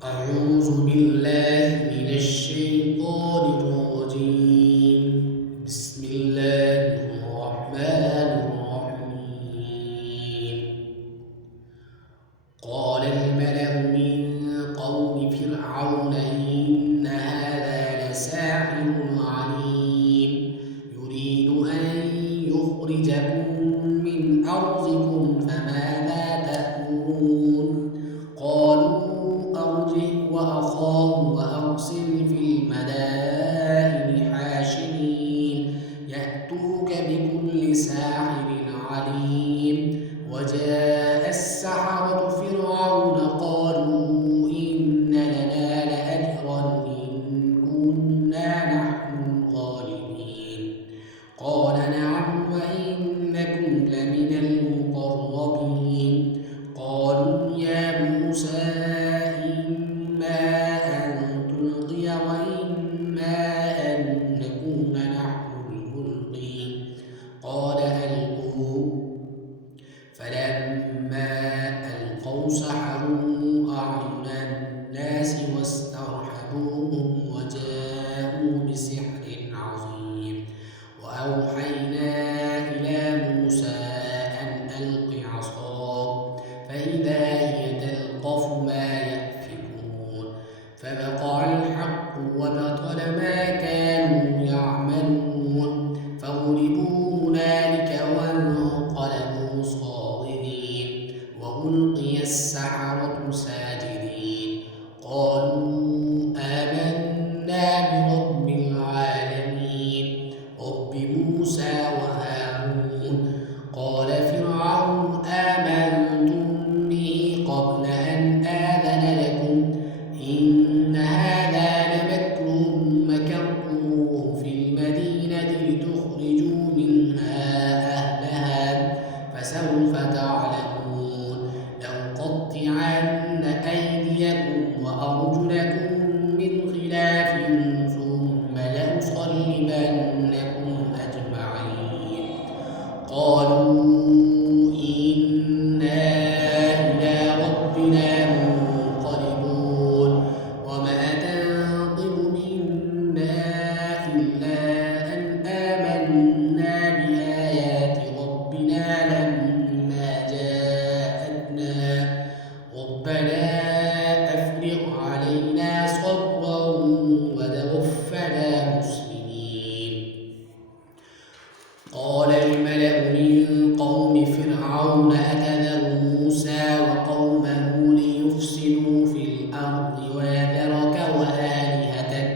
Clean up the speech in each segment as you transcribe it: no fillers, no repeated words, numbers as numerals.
أعوذ بالله من الشيطان الرجيم. بسم الله الرحمن الرحيم. قال الملأ من قوم فرعون إن هذا لساحر عليم يريد أن يخرجكم من أرضكم فماذا تأمرون؟ قالوا أرجه وأخاه وأرسل في المدائن حاشرين يأتوك بكل ساحر عليم. وجاء السحرة فرعون قالوا إن لنا لأجرا إن كنا نحن الغالبين. قال نعم وإنكم لمن المقربين. قالوا يا موسى إما أن تلقي وإما أن نكون نحن الملقين. قال ألقوا. فلما ألقوا سحروا أعين الناس واسترهبوهم وجاءوا بسحر عظيم. وأوحينا إلى موسى أن ألق عصاك فإذا هي تلقف ما يأفكون. فوقع الحق وبطل ما كانوا يعملون فغلبوا هنالك وانقلبوا صاغرين وألقي السحرة ساجدين. قالوا آمنا برب العالمين رب موسى وهارون. قال فرعون آمنتم به قبل أن آذن لكم إن هذا لمكر مكرتموه في المدينة لتخرجوا منها أهلها فسوف تعلمون. لأقطعن أيديكم وأرجلكم من خلاف ثم لأصلبنكم أجمعين. قالوا إنا إلى ربنا منقلبون. وما تنقم منا إلا أن آمنا بآيات ربنا لما جاءتنا ربنا أفرغ علينا صبرا وتوفنا مسلمين. قال الملأ من قوم فرعون أتذر موسى وقومه ليفسدوا في الأرض ويذرك وآلهتك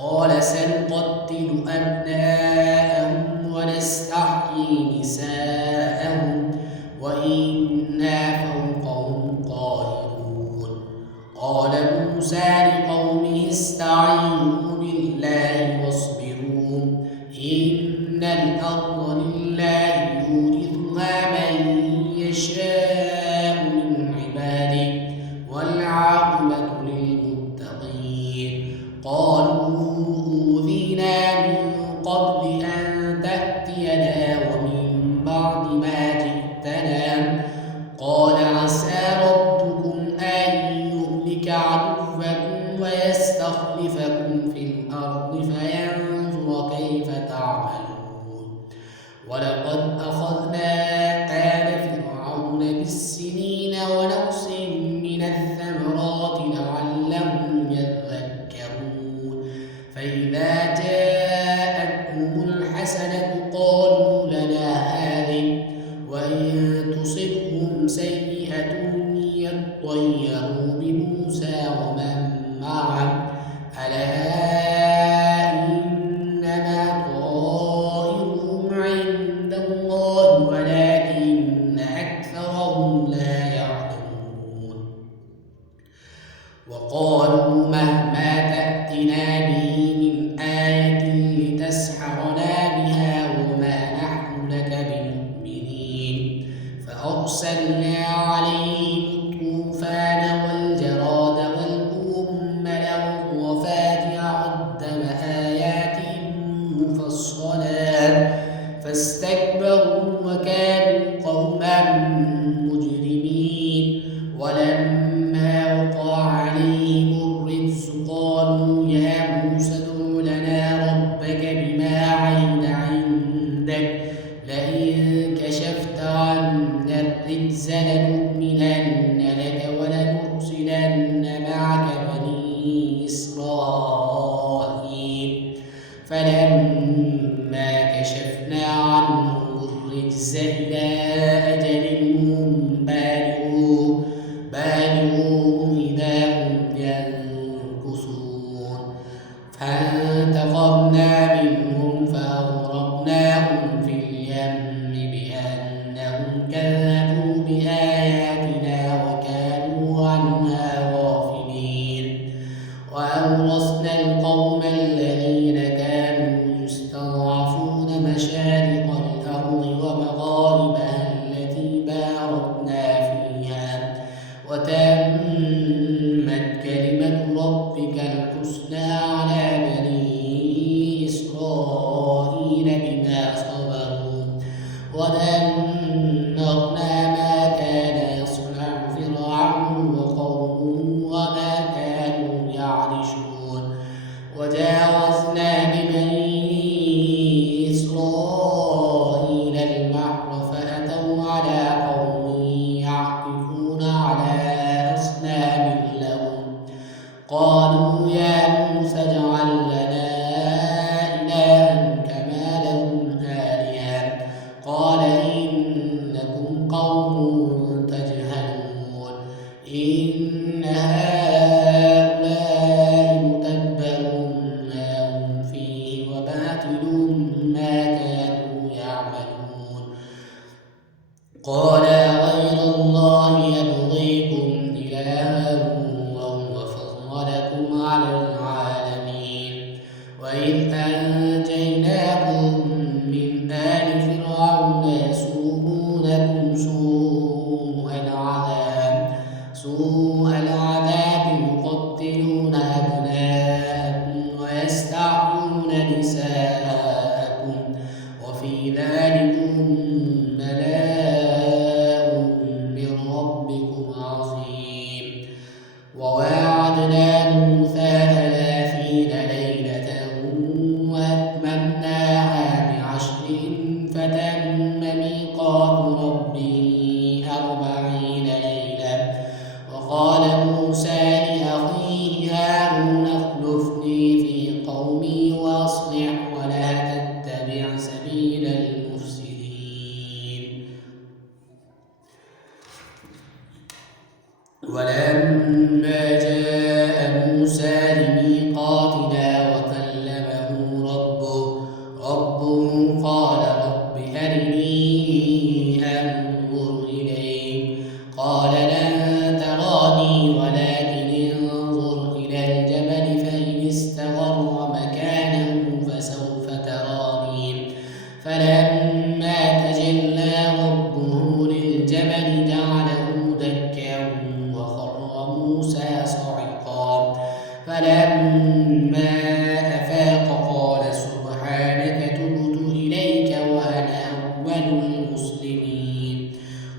قال سنقتل أبناءهم ونستحيي نساءهم وإنا فوقهم قاهرون. قال موسى لقومه استعينوا بالله واصبروا إن الأرض لله يورثها من يشاء من عباده والعاقبة للمتقين. قالوا أوذينا من قبل أن تأتينا ومن بعد ما جئتنا. قال عسى ربكم أن يهلك عدوكم ويستخلفكم في الأرض فينظر كيف تعملون. ولقد أخذنا آل فرعون بالسنين ونقص من الثمرات لعلهم يذكرون. فإذا جاءتهم الحسنة قالوا لنا هذه وإن تصبهم سيئة يطيروا بموسى ومن معه ألا إنما طائرهم عند الله ولكن أكثرهم لا يعلمون. وقالوا مهما تأتنا به من آية لتسحرنا بها وما نحن لك بمؤمنين. فأرسلنا عليهم الطوفان والجراد والقمل والضفادع والدم آيات مفصلات فاستكبروا وكانوا قوما مجرمين. ولما وقع عليهم لئن كشفت عنا الرجز لنؤمنن لك ولنرسلن معك بني إسرائيل فلما كشفنا عنهم الرجز إلى أجل هم بالغوه إذا هم ينكثون فانتقمنا منهم فأغرقناهم في اليم بأنهم كذبوا بآياتنا وكانوا عنها غافلين وأورثنا القوم الذين كانوا يستضعفون مشارق الأرض ومغاربها التي باركنا فيها وتمت كلمة ربك الحسنى على بني إسرائيل بما صبروا ودمرنا ما كان يصنع فرعون وقومه وما كانوا يعرشون وجاوزنا ببني إسرائيل البحر فأتوا على قوم يعكفون على أصنام لهم قالوا يا موسى اجعل لنا إلها كما لهم آلهة قال إنكم قوم تجهلون إن هؤلاء متبر ما هم فيه وباطل ما كانوا يعملون قال غير الله يبغيكم إلها وهو فضلكم على العالمين وإذ أنجيناكم من آل فرعون يسومونكم سوء العذاب يقتلون أبناءكم ويستحيون نساءكم وفي ذلكم بلاء من ربكم عظيم وواعدنا موسى 30 ليلة وأتممناها ب10 فتم ميقات ربي 40 ليلة وقال موسى لأخيه هارون اخلفني في قومي وأصلح ولا تتبع سبيل المفسدين ولما جاء موسى لميقاتنا وكلمه ربه قال رب أرني أنظر إليك قال لن تراني ولكن انظر إلى الجبل فإن استقر مكانه فسوف تراني فلما تجلى ربه للجبل جعله دكا وخر موسى صعقا فلما أفاق قال سبحانك تبت إليك وأنا أول المسلمين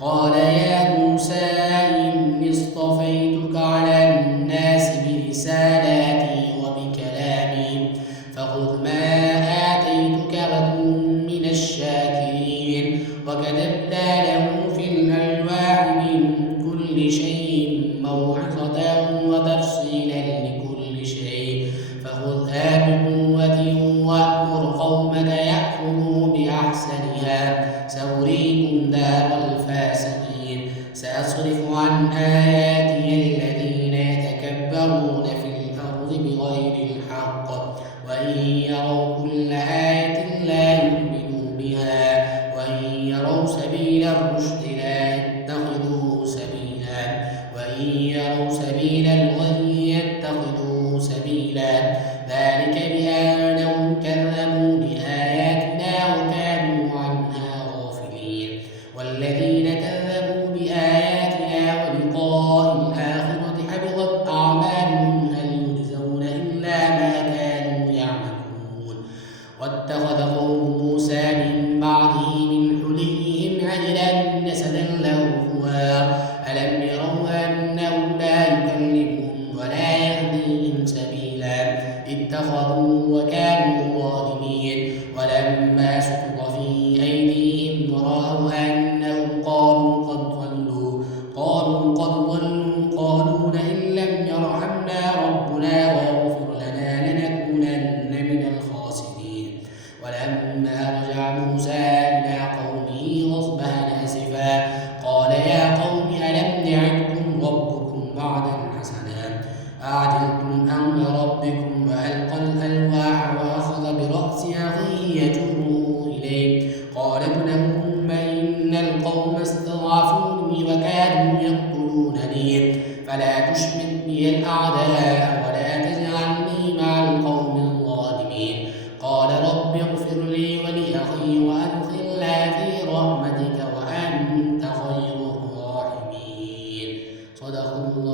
قال يا موسى إني اصطفيتك على الناس برسالاتي وبكلامي فخذ ما آتيتك وكن من الشاكرين وكتبنا له في الألواح من كل شيء موعظة وتفصيلا لكل شيء فخذها بقوة وأمر قومك يأخذوا بأحسنها سأريكم دار الفاسقين سأصرف عن آياتي الذين يتكبرون في الأرض بغير الحق وإن يروا كل آية لا يؤمنوا بها وإن يروا سبيل الرشد لا يتخذوه سبيلا وإن يروا سبيل الغي يتخذوه سبيلا ذلك بأنهم كذبوا بآياتنا وكانوا عنها غافلين والذين كذبوا بآياتنا ولقاء الآخرة حبطت أعمالهم هل يجزون إلا ما كانوا يعملون واتخذ قوم موسى من بعده من حليهم عجلا جسدا له خوار ألم يروا أنه لا يكلمهم ولا يهديهم سبيلا اتخذوا وكانوا ظالمين ولما سقط في أيديهم ورأوا أنهم قالوا لئن لم يرحمنا ربنا ويغفر لنا لنكونن من الخاسرين. ولما رجع موسى إلى قومه غضبان آسفا قال يا قوم ألم يعدكم ربكم وعدا حسنا أعجلتم أمر ربكم وألقى الألواح وأخذ برأس أخيه يجره إليه قال ابن أم إن القوم استضعفوني وكادوا يقتلونني فلا تشمت بي الأعداء ولا تجعلني مع القوم الظالمين. قال رب اغفر لي ولأخي وأدخلنا في رحمتك وأنت خير الراحمين. صدق الله.